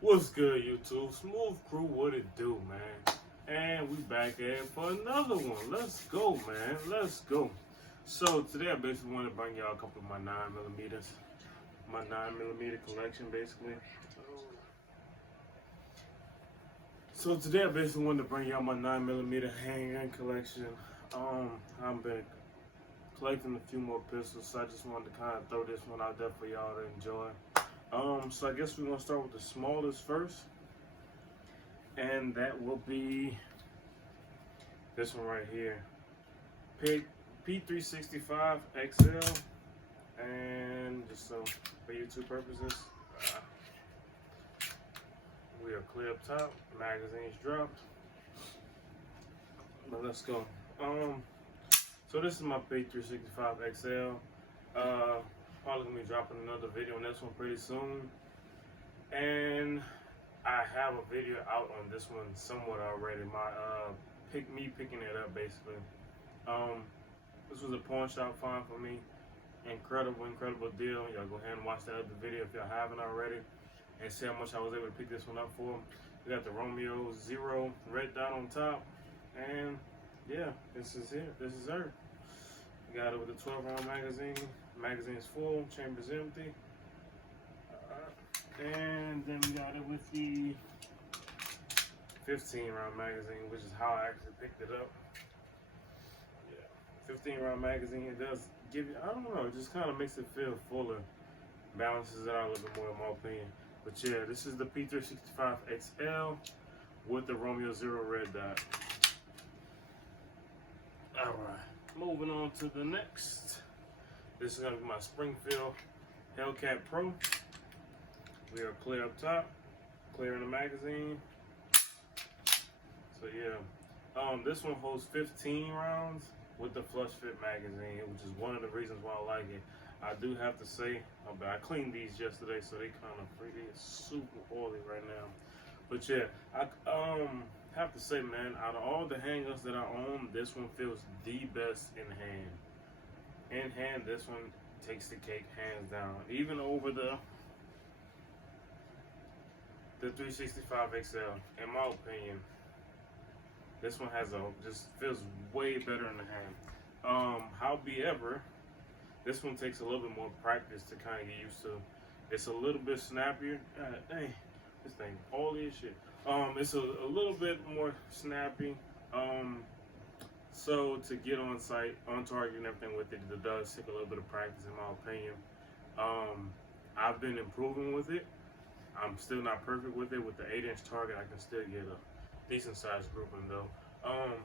What's good, YouTube? Smooth Crew, what it do, man? And we back at for another one. Let's go, man. Let's go. So today I basically want to bring y'all a couple of my 9mm, my 9mm collection, basically. So today I basically wanted to bring y'all my 9mm handgun collection. I've been collecting a few more pistols, so I just wanted to kind of throw this one out there for y'all to enjoy. So I guess we're gonna start with the smallest first, and that will be this one right here, P365 XL, and just so for YouTube purposes, we are clear up top. Magazines dropped, but let's go. So this is my P365 XL. Probably gonna be dropping another video on this one pretty soon, and I have a video out on this one somewhat already. My me picking it up basically. This was a pawn shop find for me. Incredible deal. Y'all go ahead and watch that other video if y'all haven't already, and see how much I was able to pick this one up for. We got the Romeo 0 red dot on top, and yeah, this is it. This is her. We got it with a 12-round magazine. Magazine's full, chamber's empty. And then we got it with the 15-round magazine, which is how I actually picked it up. Yeah, 15-round magazine. It does give you, I don't know, it just kind of makes it feel fuller, balances it out a little bit more, in my opinion. But yeah, this is the P365 XL with the Romeo 0 red dot. All right, moving on to the next. This is gonna be my Springfield Hellcat Pro. We are clear up top, clear in the magazine. So yeah, this one holds 15 rounds with the flush fit magazine, which is one of the reasons why I like it. I do have to say, I cleaned these yesterday, so they kind of pretty super oily right now. But yeah, I have to say, man, out of all the handguns that I own, this one feels the best in hand. In hand, this one takes the cake hands down, even over the 365 XL. In my opinion, this one has just feels way better in the hand. However, this one takes a little bit more practice to kind of get used to. It's a little bit snappier. Dang, this thing oily as shit. It's a little bit more snappy. So to get on site, on target and everything with it does take a little bit of practice, in my opinion. I've been improving with it. I'm still not perfect with it. With the 8-inch target, I can still get a decent sized grouping though.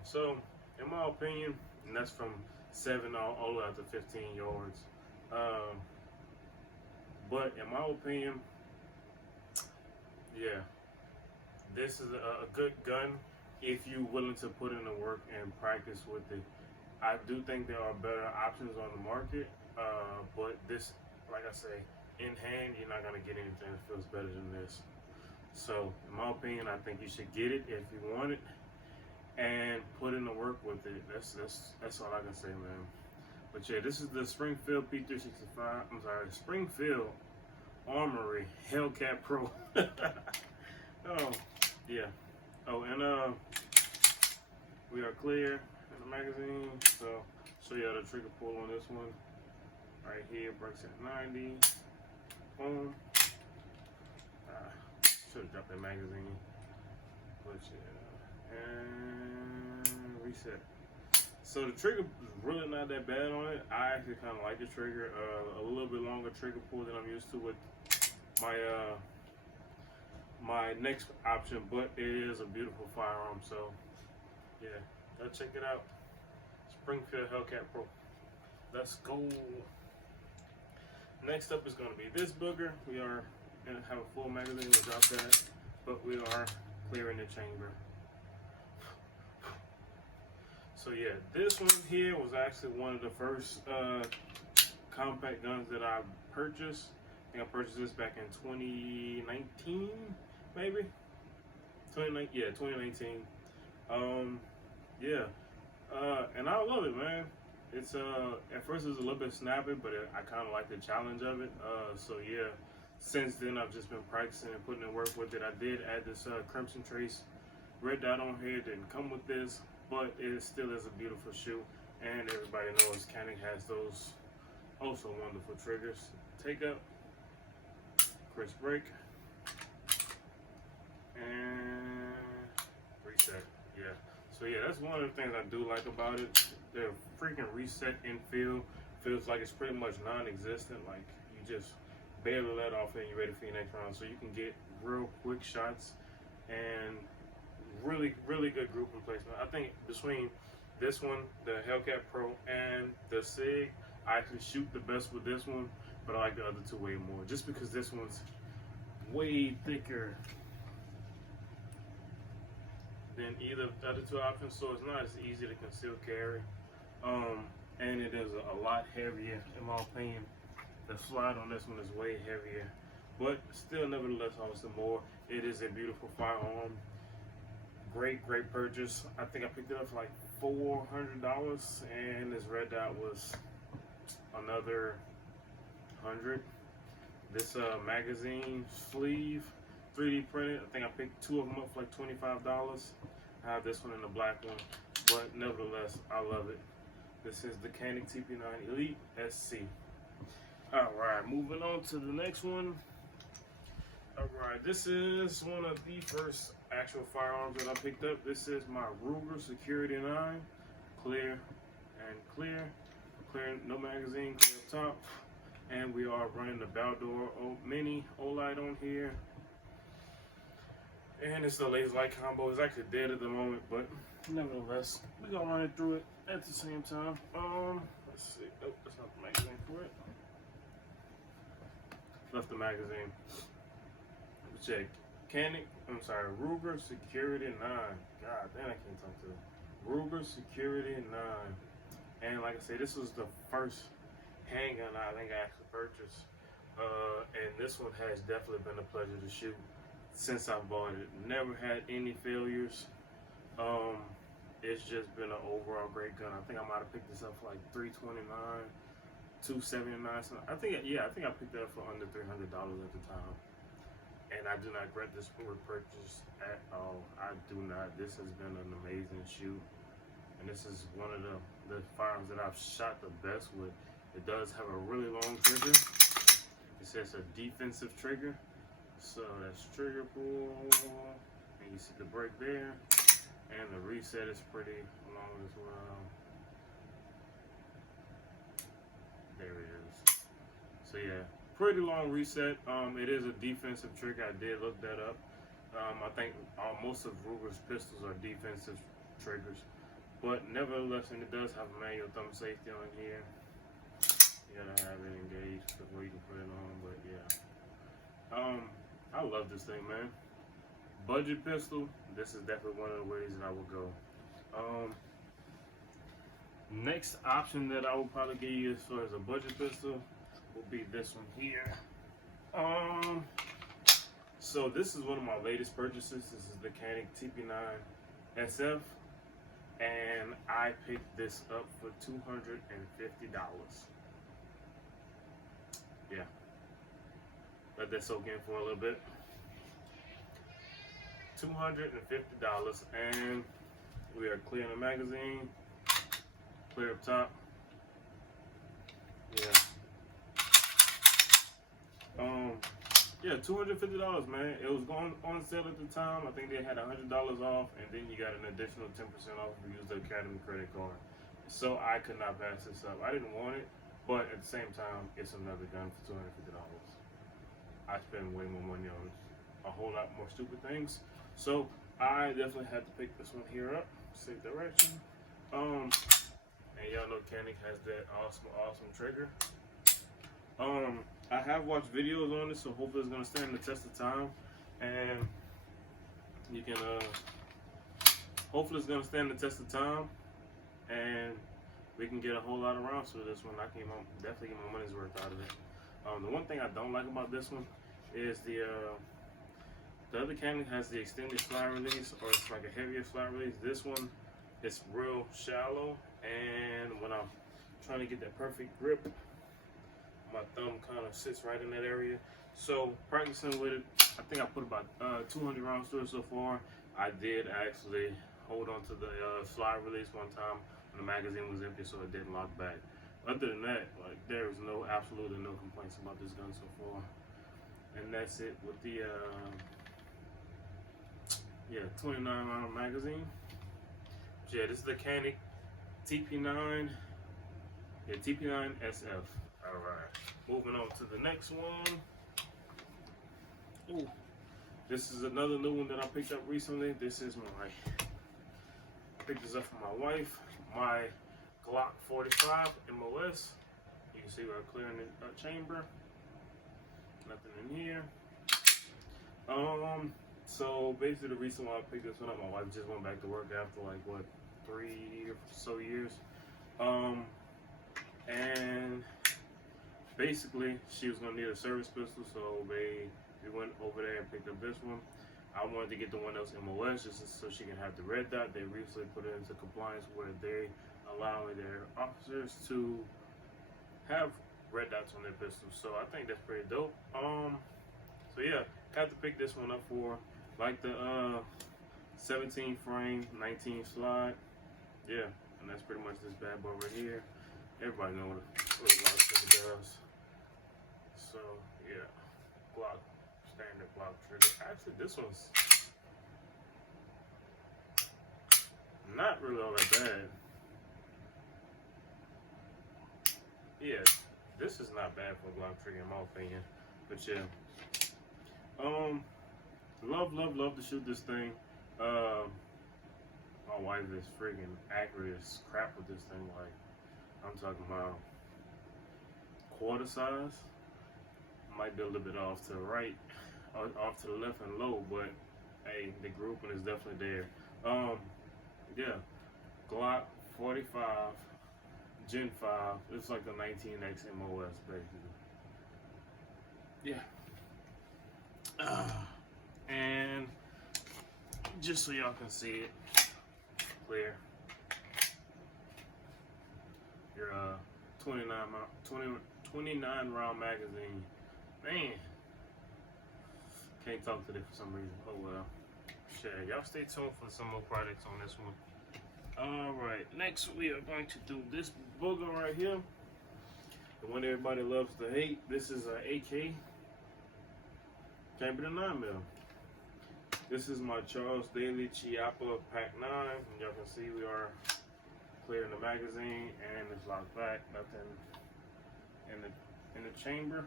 So in my opinion, and that's from 7 all the way out to 15 yards. But in my opinion, yeah, this is a good gun if you're willing to put in the work and practice with it. I do think there are better options on the market, but this, like I say, in hand, you're not gonna get anything that feels better than this. So, in my opinion, I think you should get it if you want it and put in the work with it. That's all I can say, man. But yeah, this is the Springfield P365. I'm sorry, Springfield Armory Hellcat Pro. Oh, yeah. Oh, and we are clear in the magazine. So show you how the trigger pull on this one. Right here, brakes at 90. Boom. Should have dropped that magazine. But yeah, and reset. So the trigger is really not that bad on it. I actually kind of like the trigger. A little bit longer trigger pull than I'm used to with my my next option, but it is a beautiful firearm. So yeah, go check it out. Springfield Hellcat Pro. Let's go. Next up is going to be this booger. We are going to have a full magazine. We'll drop that, but we are clearing the chamber. So yeah, this one here was actually one of the first compact guns that I purchased. I think I purchased this back in 2019, maybe. 2019. And I love it, man. It's at first it was a little bit snappy, but I kind of like the challenge of it. So yeah, since then I've just been practicing and putting in work with it. I did add this Crimson Trace red dot on here. It didn't come with this, but it still is a beautiful shoe. And everybody knows Canik has those also wonderful triggers. Take up, crisp break, and reset. Yeah. So yeah, that's one of the things I do like about it. The freaking reset in feel feels like it's pretty much non-existent. Like you just barely let off and you're ready for your next round. So you can get real quick shots and really good grouping placement. I think between this one, the Hellcat Pro, and the Sig, I actually shoot the best with this one, but I like the other two way more, just because this one's way thicker than either of the other two options, so it's not as easy to conceal carry. And it is a lot heavier, in my opinion. The slide on this one is way heavier, but still, nevertheless, also more. It is a beautiful firearm. Great purchase. I think I picked it up for like $400, and this red dot was another $100. This magazine sleeve, 3D printed. I think I picked two of them up for like $25. I have this one in the black one, but nevertheless, I love it. This is the Canik TP9 Elite SC. Alright, moving on to the next one. Alright, this is one of the first actual firearms that I picked up. This is my Ruger Security 9. Clear and clear. Clear, no magazine, clear top. And we are running the Baldor Mini Olight on here. And it's the laser light combo. It's actually dead at the moment, but nevertheless, we're gonna run it through it at the same time. Let's see. Oh, that's not the magazine for it. Left the magazine. Check. Ruger Security 9. God damn, I can't talk to it. Ruger Security 9. And like I said, this was the first handgun I think I actually purchased. And this one has definitely been a pleasure to shoot since I bought it. Never had any failures. It's just been an overall great gun. I think I might have picked this up for like $329, $279. I think I picked it up for under $300 at the time. And I do not regret this purchase at all. I do not. This has been an amazing shoot. And this is one of the firearms that I've shot the best with. It does have a really long trigger. It says a defensive trigger. So that's trigger pull. And you see the break there. And the reset is pretty long as well. There it is. So yeah. Pretty long reset. It is a defensive trigger. I did look that up. I think most of Ruger's pistols are defensive triggers, but nevertheless, and it does have a manual thumb safety on here. You gotta have it engaged before you can put it on. But yeah, I love this thing, man. Budget pistol. This is definitely one of the ways that I would go. Next option that I will probably give you as far as a budget pistol will be this one here. So this is one of my latest purchases. This is the Canik TP9 SF, and I picked this up for $250. Yeah, let that soak in for a little bit. $250, and we are clearing the magazine, clear up top. Yeah, $250, man. It was going on sale at the time. I think they had $100 off, and then you got an additional 10% off if you use the Academy credit card. So I could not pass this up. I didn't want it, but at the same time, it's another gun for $250. I spend way more money on a whole lot more stupid things. So I definitely had to pick this one here up. Safe direction. And y'all know Canik has that awesome trigger. I have watched videos on this, so hopefully it's gonna stand the test of time, and you can hopefully it's gonna stand the test of time, and we can get a whole lot of rounds with this one. I can definitely get my money's worth out of it. The one thing I don't like about this one is the other Canik has the extended slide release, or it's like a heavier slide release. This one is real shallow, and when I'm trying to get that perfect grip, my thumb kind of sits right in that area. So practicing with it, I think I put about 200 rounds through it so far. I did actually hold on to the slide release one time when the magazine was empty, so it didn't lock back. Other than that, like, there is absolutely no complaints about this gun so far. And that's it with the 29 round magazine. Yeah, this is the Canik TP9. Yeah, TP9 SF. All right, moving on to the next one. Ooh, this is another new one that I picked up recently. This is I picked this up for my wife. My Glock 45 MOS. You can see we're clearing the chamber. Nothing in here. So basically the reason why I picked this one up, my wife just went back to work after like what, 3 or so years. And basically she was gonna need a service pistol, so we went over there and picked up this one. I wanted to get the one that was MOS just so she can have the red dot. They recently put it into compliance where they allowing their officers to have red dots on their pistols. So I think that's pretty dope. So yeah, had to pick this one up for like the 17 frame, 19 slide. Yeah, and that's pretty much this bad boy right here. Everybody knows what a Glock trigger does. So yeah, Glock, standard Glock trigger. Actually, this one's not really all that bad. Yeah, this is not bad for a Glock trigger in my opinion. But yeah, love to shoot this thing. My wife is freaking accurate as crap with this thing. Like, I'm talking about quarter size. Might be a little bit off to the right, off to the left and low, but hey, the grouping is definitely there. Yeah, Glock 45 Gen 5. It's like the 19X MOS basically. Yeah. And just so y'all can see it clear, your 29 round magazine. Man, can't talk today for some reason. Oh well. Shit, y'all stay tuned for some more products on this one. Alright, next we are going to do this booger right here. The one everybody loves to hate. This is an AK Canik TP9. This is my Charles Daly Chiappa PAK-9. Y'all can see we are clearing the magazine and it's locked back. Nothing in the chamber.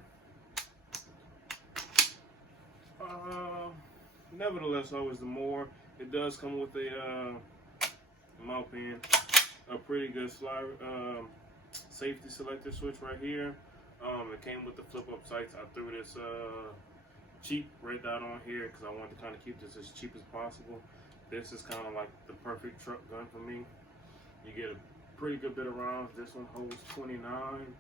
Nevertheless, always the more. It does come with a in my opinion, a pretty good slide safety selector switch right here. It came with the flip up sights. I threw this cheap red dot on here because I wanted to kind of keep this as cheap as possible. This is kind of like the perfect truck gun for me. You get a pretty good bit of rounds. This one holds 29.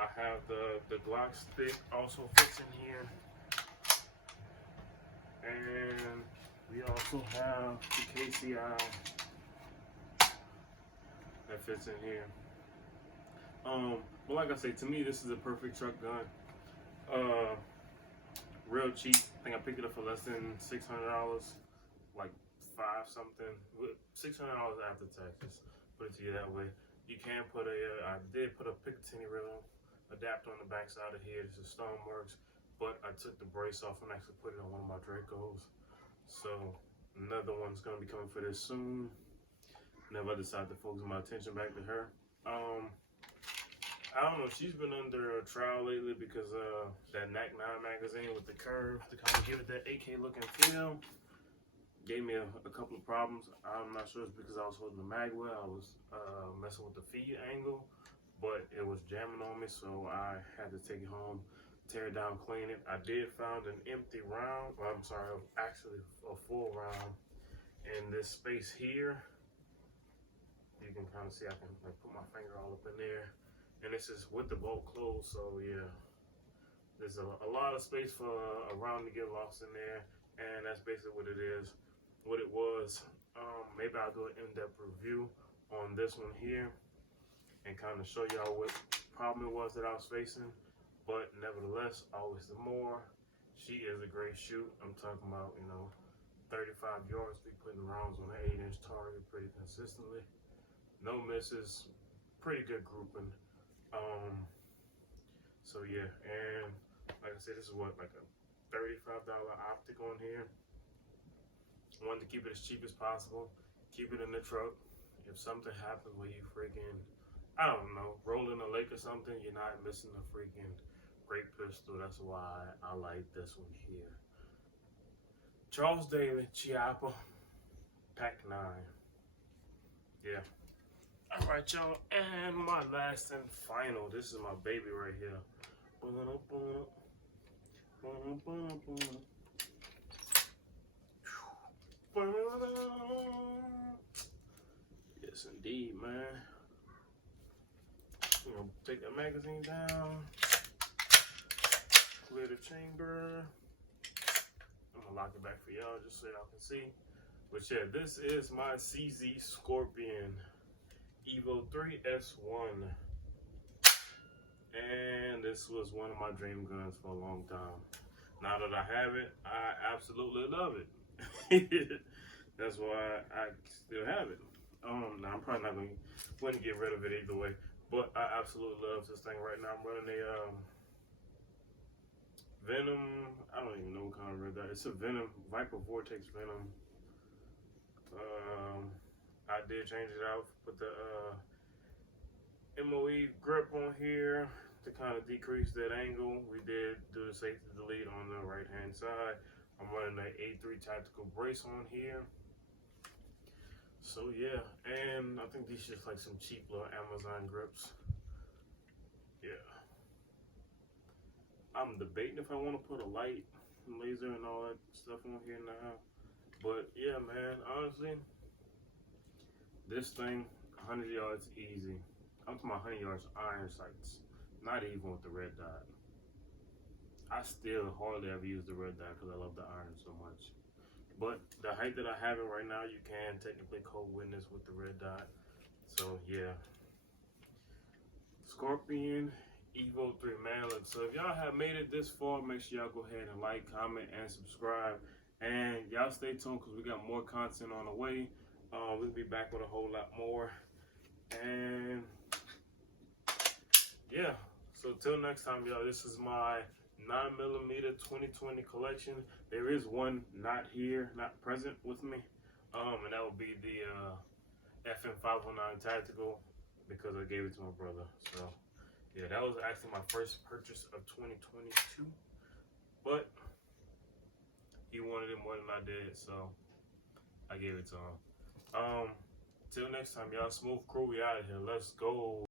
I have the Glock stick also fits in here, and we also have the KCI that fits in here. But like I say, to me this is a perfect truck gun. Real cheap. I think I picked it up for less than $600, like $5 something. $600 after taxes. Put it to you that way. You can put I did put a Picatinny reel adapter on the back side of here. This is Stoneworks, but I took the brace off and actually put it on one of my Dracos. So another one's gonna be coming for this soon. Never decided to focus my attention back to her. I don't know, she's been under a trial lately because that NAC 9 magazine with the curve to kind of give it that AK looking feel gave me a couple of problems. I'm not sure it's because I was holding the mag well. I was messing with the feed angle, but it was jamming on me, so I had to take it home, tear it down, clean it. I did find an empty round, well, I'm sorry, actually a full round in this space here. You can kind of see I can put my finger all up in there. And this is with the bolt closed, so yeah. There's a lot of space for a round to get lost in there, and that's basically what it is, what it was. Maybe I'll do an in-depth review on this one here. and kind of show y'all what problem it was that I was facing. But nevertheless, always the more. She is a great shoot. I'm talking about, 35 yards, be putting rounds on an 8-inch target pretty consistently. No misses, pretty good grouping. So yeah, and like I said, this is what, like a $35 optic on here. I wanted to keep it as cheap as possible, keep it in the truck. If something happens where you freaking, I don't know, roll in a lake or something, you're not missing a freaking great pistol. That's why I like this one here. Charles Daly, Chiappa PAK-9. Yeah. All right, y'all, and my last and final. This is my baby right here. Yes, indeed, man. I'm gonna take the magazine down, clear the chamber. I'm gonna lock it back for y'all just so y'all can see. But yeah, this is my CZ Scorpion EVO 3S1. And this was one of my dream guns for a long time. Now that I have it, I absolutely love it. That's why I still have it. Now I'm probably not going to get rid of it either way, but I absolutely love this thing right now. I'm running a Venom. I don't even know what kind of red dot. It's a Venom Viper Vortex Venom. I did change it out, put the MOE grip on here to kind of decrease that angle. We did do the safety delete on the right hand side. I'm running an A3 tactical brace on here. So yeah, and I think these just like some cheap little Amazon grips. Yeah. I'm debating if I want to put a light, laser, and all that stuff on here now. But yeah, man, honestly, this thing, 100 yards easy. I'm talking about 100 yards iron sights, not even with the red dot. I still hardly ever use the red dot because I love the iron so much. But the height that I have it right now, you can technically co-witness with the red dot. So yeah. Scorpion EVO 3, man. Look, so if y'all have made it this far, make sure y'all go ahead and like, comment, and subscribe. And y'all stay tuned because we got more content on the way. We'll be back with a whole lot more. And yeah, so till next time, y'all, this is my 9mm 2020 collection. There is one not here, not present with me, and that would be the FM 509 Tactical, because I gave it to my brother. So yeah, that was actually my first purchase of 2022, but he wanted it more than I did, so I gave it to him. Till next time, y'all. Smooth crew, we out of here. Let's go.